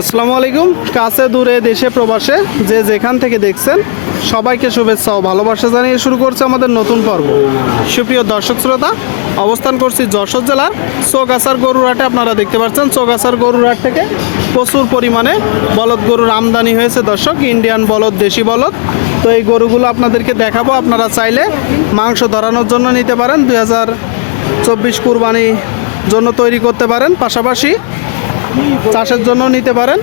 আসসালামু আলাইকুম। কাছে দূরে, দেশে, প্রবাসে যে যেখান থেকে দেখছেন, সবাইকে শুভেচ্ছা ও ভালোবাসা জানিয়ে শুরু করছে আমাদের নতুন পর্ব। সুপ্রিয় দর্শক শ্রোতা, অবস্থান করছি যশোর জেলার চৌগাছার গরুরহাটে আপনারা দেখতে পাচ্ছেন, চৌগাছার গরুরহাট থেকে প্রচুর পরিমাণে বলদ গরুর আমদানি হয়েছে দর্শক, ইন্ডিয়ান বলদ, দেশি বলদ। তো এই গরুগুলো আপনাদেরকে দেখাবো। আপনারা চাইলে মাংস ধরানোর জন্য নিতে পারেন। দুই হাজার চব্বিশ কুরবানি জন্য তৈরি করতে পারেন। পাশাপাশি চাষের জন্য নিতে পারেন।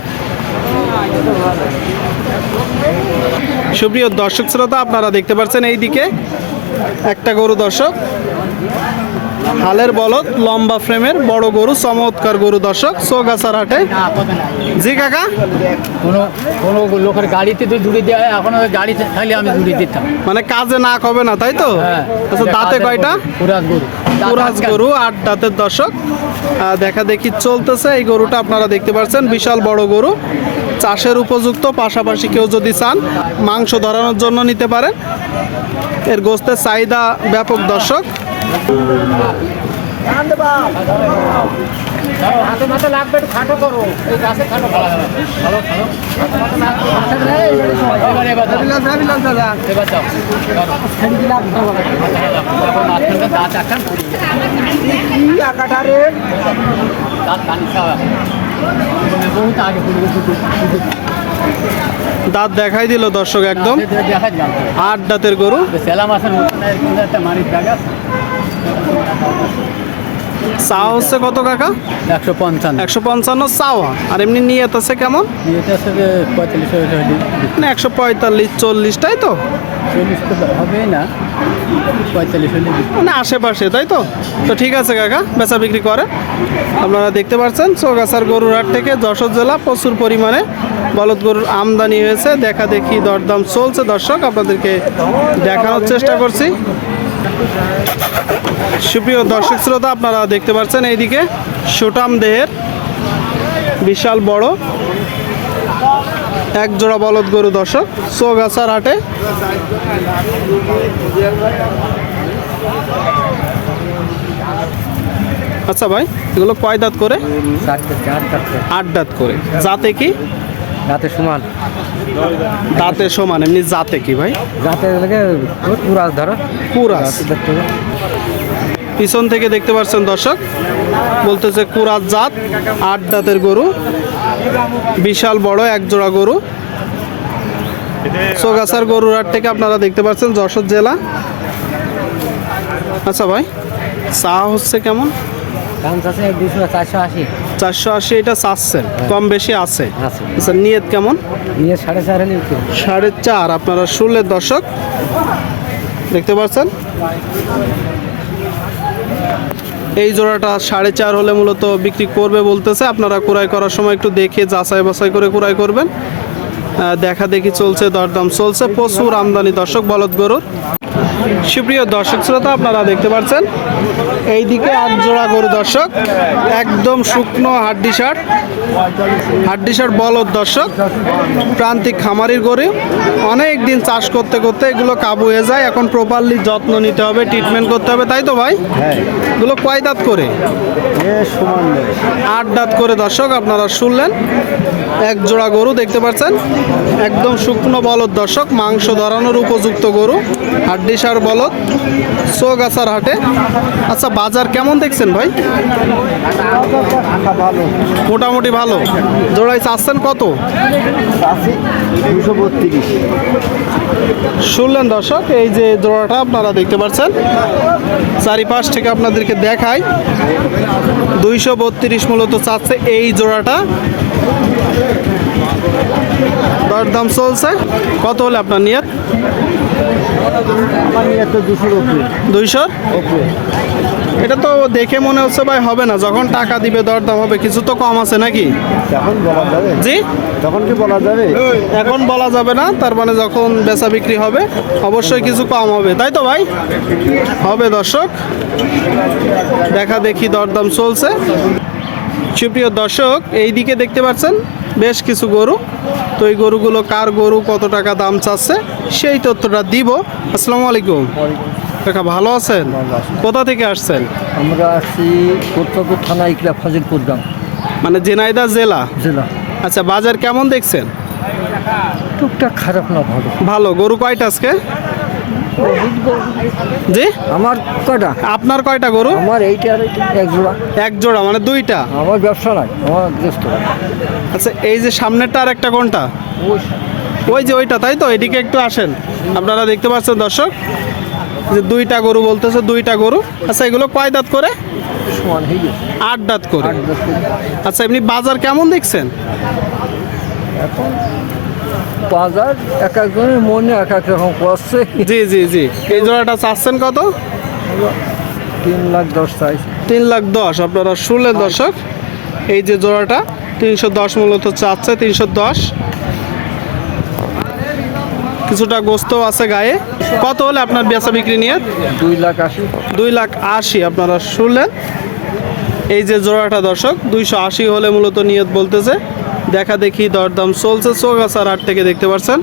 সুপ্রিয় দর্শক শ্রোতা, আপনারা দেখতে পাচ্ছেন এই দিকে একটা গরু দর্শক। হালের বলদ লম্বা ফ্রেমের বড় গরু চমৎকার গরু দর্শক সোগাছার হাটে। জি কাকা? কোনো কোনো লোকের গাড়িতে তো দূরে দেওয়া হয় এখন গাড়িতে খালি আমি দূরে দিতাম। মানে কাজে না হবে না তাই তো? হ্যাঁ আচ্ছা দাঁতে কয়টা? পুরাত গরু। পুরাজ গরু আট দাঁতের দর্শক। দেখা দেখি চলতেছে এই গরুটা আপনারা দেখতে পাচ্ছেন বিশাল বড় গরু। চাষের উপযুক্ত পাশাপাশি কেউ যদি চান মাংস ধরানোর জন্য নিতে পারেন। এর গোস্তের চাহিদা ব্যাপক দর্শক বহুত আগে দাঁত দেখাই দিল দর্শক একদম। আট দাঁতের গরু। চা হচ্ছে কত কাকা? একশো পঞ্চান্ন। একশো পঞ্চান্ন চাওয়া। আর এমনি নিয়ত আছে কেমন? মানে একশো পঁয়তাল্লিশ চল্লিশ তাই তো? চল্লিশ তো হবেই না। পঁয়তাল্লিশ মানে আশেপাশে তাই তো? তো ঠিক আছে কাকা বেচা বিক্রি করে। আপনারা দেখতে পাচ্ছেন চৌগাছার গরুর হাট থেকে যশোর জেলা প্রচুর পরিমাণে বলদ গরুর আমদানি হয়েছে। দেখা দেখি দরদাম চলছে। দর্শক আপনাদেরকে দেখানোর চেষ্টা করছি। সুপ্রিয় দর্শক শ্রোতা আপনারা দেখতে পাচ্ছেন এইদিকে সুটাম দেহের বিশাল বড় এক জোড়া বলদ গরু দর্শক চৌগাছার হাটে আচ্ছা ভাই এগুলো কয় দাঁত করে। আট দাঁত করে। যাতে কি রাতে সমান। দাঁতে সমান এমনি জাতে কি ভাই? রাতে লাগে পুরাজ ধরো। দেখতে পিছন থেকে দেখতে পাচ্ছেন দর্শক বলতেছে কুরাস জাত আট দাঁতের গরু বিশাল বড় এক জোড়া গরু। সোগাছার গরুর হাট থেকে আপনারা দেখতে পাচ্ছেন যশোর জেলা। আচ্ছা ভাই চা হচ্ছে কেমন? দাম আছে দুশো চারশো আশি। চারশো আশি এটা চাচ্ছেন। কম বেশি আছে। আচ্ছা নিয়ত কেমন? সাড়ে চার সাড়ে চার আপনারা শুনলেন দর্শক। দেখতে পাচ্ছেন? এই জোড়াটা সাড়ে চার হলে মূলত বিক্রি করবে বলতেছে। আপনারা ক্রয় করার সময় একটু দেখে যাচাই বাছাই করে ক্রয় করবেন। দেখা দেখি চলছে দরদাম চলছে। প্রচুর আমদানি দর্শক বলদ গরুর। সুপ্রিয় দর্শক শ্রোতা আপনারা দেখতে পাচ্ছেন এই দিকে এক জোড়া গরু দর্শক একদম শুকনো হাড্ডি শার্ট হাড্ডি শার্ট বলদ দর্শক প্রান্তিক খামারির গরু। অনেক দিন চাষ করতে করতে এগুলো কাবু হয়ে যায় এখন প্রপারলি যত্ন নিতে হবে ট্রিটমেন্ট করতে হবে তাই তো ভাই? এগুলো কয় দাঁত করে? আট দাঁত করে দর্শক আপনারা শুনলেন এক জোড়া গরু দেখতে পাচ্ছেন একদম শুকনো বলদ দর্শক মাংস ধরানোর উপযুক্ত গরু হাড্ডি সার বলদ চৌগাছার হাটে। আচ্ছা বাজার কেমন দেখছেন ভাই? মোটামুটি ভালো। জোড়াই চাচ্ছেন কত? শুনলেন দর্শক, এই যে জোড়াটা আপনারা দেখতে পাচ্ছেন। চারিপাশ থেকে আপনাদেরকে দেখাই। দুইশো বত্রিশ মূলত চাচ্ছে এই জোড়াটা। দরদাম চলছে। কত হলে আপনার নিয়ত? দুইশোর এটা তো দেখে মনে হচ্ছে ভাই হবে না যখন টাকা দিবে দরদাম হবে কিছু তো কম আছে নাকি? এখন বলা যাবে। জি? তখন কি বলা যাবে? এখন বলা যাবে না তার মানে যখন বেচা বিক্রি হবে অবশ্যই কিছু কম হবে তাই তো ভাই? হবে দর্শক। দেখা দেখি দরদাম চলছে। সুপ্রিয় দর্শক এই দিকে দেখতে পাচ্ছেন বেশ কিছু গরু। তো এই গরুগুলো কার গরু কত টাকা দাম চাচ্ছে সেই তথ্যটা দিব। আসসালামু আলাইকুম। দেখা ভালো আছেন? কোথা থেকে আসছেন? আমরা আসছি কর্তপুর থানা ইকলা ফাজিলপুর গ্রাম। মানে জেনাইদা জেলা? জেলা। আচ্ছা বাজার কেমন দেখছেন? টুকটাক খারাপ না ভালো। ভালো। গরু কয়টা আজকে? জি? আমার কয়টা? আপনার কয়টা গরু? আমার এইটা আর এক জোড়া। এক জোড়া মানে দুইটা? আমার ব্যবসা নাই আমার আচ্ছা এই যে সামনেরটা আর একটা কোনটা? ওই। যে ওইটা তাই তো? এদিকে একটু আসেন। আপনারা দেখতে পাচ্ছেন দর্শক? যে দুইটা গরু বলতেছে দুইটা গরু। আচ্ছা এগুলো কয় দাঁত করে। আট দাঁত করে। আচ্ছা এমনি বাজার কেমন দেখছেন? এখন বাজার এক একজনের মনে এক এক রকম করছে। জি জি জি। এই জোড়াটা চাচ্ছেন কত? তিন লাখ দশ চাইছে। তিন লাখ দশ আপনারা শুনলেন দর্শক। এই যে জোড়াটা তিনশো দশ মূলত চাচ্ছে তিনশো দশ। কিছুটা গোস্ত আছে গায়ে। কত হলে আপনার বেচা বিক্রি নিয়ে? দুই লাখ আশি। দুই লাখ আশি আপনারা শুনলেন। এই যে জোড়াটা দর্শক দুইশো আশি হলে মূলত নিয়ত বলতেছে। দেখা দেখি দরদাম চলছে চৌগাছার হাট থেকে দেখতে পাচ্ছেন